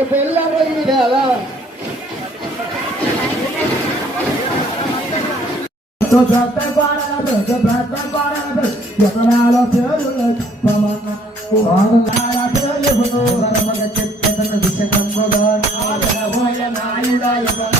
అయ్య పిల్లలకి పిల్లలు కదా ఎతనాలో పేరు పవన వాహనాల పేరు రమగ చిత్తన దిశకంబుగా నాయన నాయుడ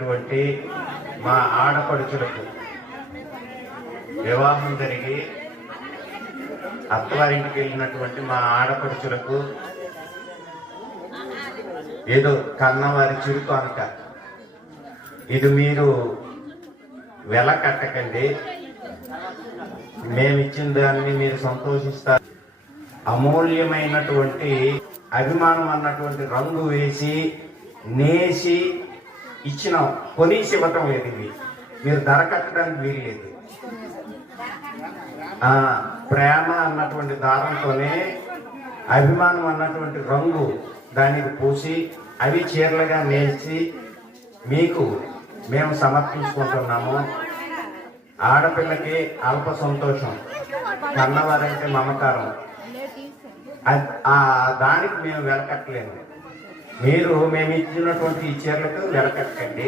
అత్తవారింటికి మా ఆడపడుచులకు వివాహం జరిగి అత్తవారింటికి వెళ్ళినటువంటి మా ఆడపడుచులకు ఏదో కన్నవారి చురుకు అనక. ఇది మీరు వెల కట్టకండి. మేమిచ్చిన దాన్ని మీరు సంతోషిస్తారు. అమూల్యమైనటువంటి అభిమానం అన్నటువంటి రంగు వేసి నేసి ఇచ్చిన కొనేసి ఇవ్వటం లేదు ఇది మీరు ధర కట్టడానికి వీల్లేదు ప్రేమ అన్నటువంటి దారంతోనే అభిమానం అన్నటువంటి రంగు దానికి పూసి అవి చీరలుగా నేర్చి మీకు మేము సమర్పించుకుంటున్నాము. ఆడపిల్లకి అల్ప సంతోషం కన్నవారంటే మమకారం. ఆ దానికి మేము వెనకట్టలేము మీరు మేము ఇచ్చినటువంటి ఈ చీరలకు వెలకట్టండి.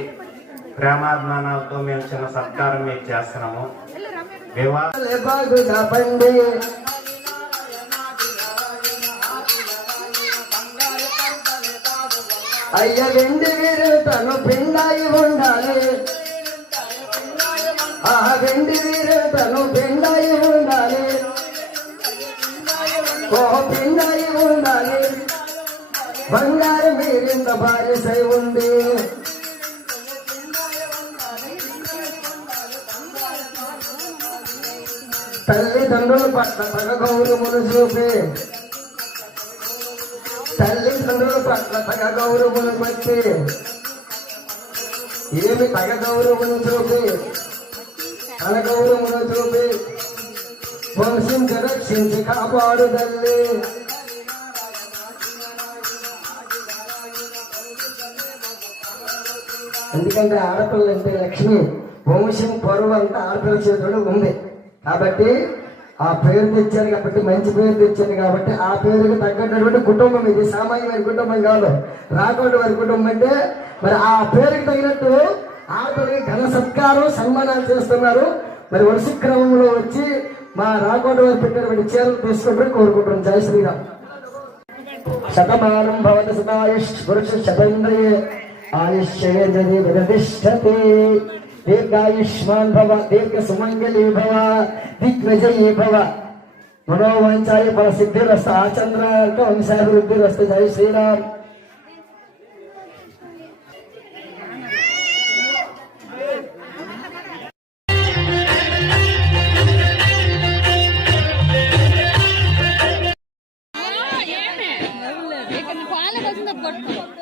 ప్రేమాభిమానాలతో మేము చిన్న సత్కారం మీకు చేస్తున్నాము. వివాహ అయ్య వెండి వీరు తను పిండాయి ఉండాలి. ఆ వెండి వీరు తను పిండాయి ఉండాలి. ఓ పిండాయి ఉండాలి. బంగారం మీరింత బారిసై ఉంది. తల్లిదండ్రుల పట్ల తగ గౌరవమును చూపి తల్లిదండ్రుల పట్ల తగ గౌరవమును పట్టి ఏమి తగ గౌరవమును చూపి తన గౌరవమును చూపి వంశించి రక్షించి కాపాడు తల్లి. ఎందుకంటే ఆడపిల్ల అంటే లక్ష్మి వంశం పొరవ అంతా ఆడపిల్ల చేతిలో ఉంది. కాబట్టి ఆ పేరు తెచ్చారు కాబట్టి మంచి పేరు తెచ్చారు కాబట్టి ఆ పేరుకి తగ్గట్టుటువంటి కుటుంబం ఇది. సామాన్యమైన కుటుంబం కాదు. రాకోటి వారి కుటుంబం అంటే మరి ఆ పేరుకి తగినట్టు ఆడపిల్లకి ఘన సత్కారం సన్మానాలు చేస్తున్నారు. మరి వరుస క్రమంలో వచ్చి మా రాకోటి వారు పెట్టినటువంటి చీరలు తీసుకుంటారని కోరుకుంటున్నాం. జయ శ్రీరామ్. శతమానం భవతి సదాయుష్ పురుష శతేంద్రియే. ఆయుష్యేంద్రియ ప్రతిష్టతే దీర్ఘాయుష్మాన్ భవ దీర్ఘ సుమంగళీ భవ దిగ్విజయీ భవ మనోవాంఛాయ ఫల సిద్ధిరస్త ఆచంద్రార్థ వంశాభివృద్ధిరస్త జయ శ్రీరామ్ పాల కోసం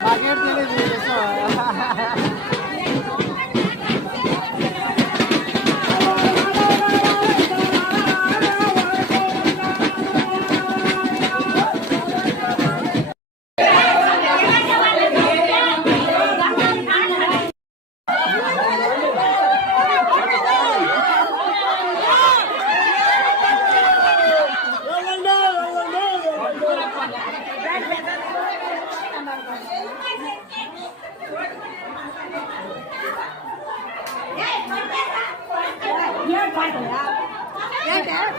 বাগের দিলে দিয়ে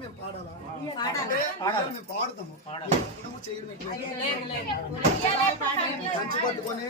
మేము పాడాలా? పాడాలి? మేము పాడుతాము. నువ్వు చేయడం కంచి పట్టుకొని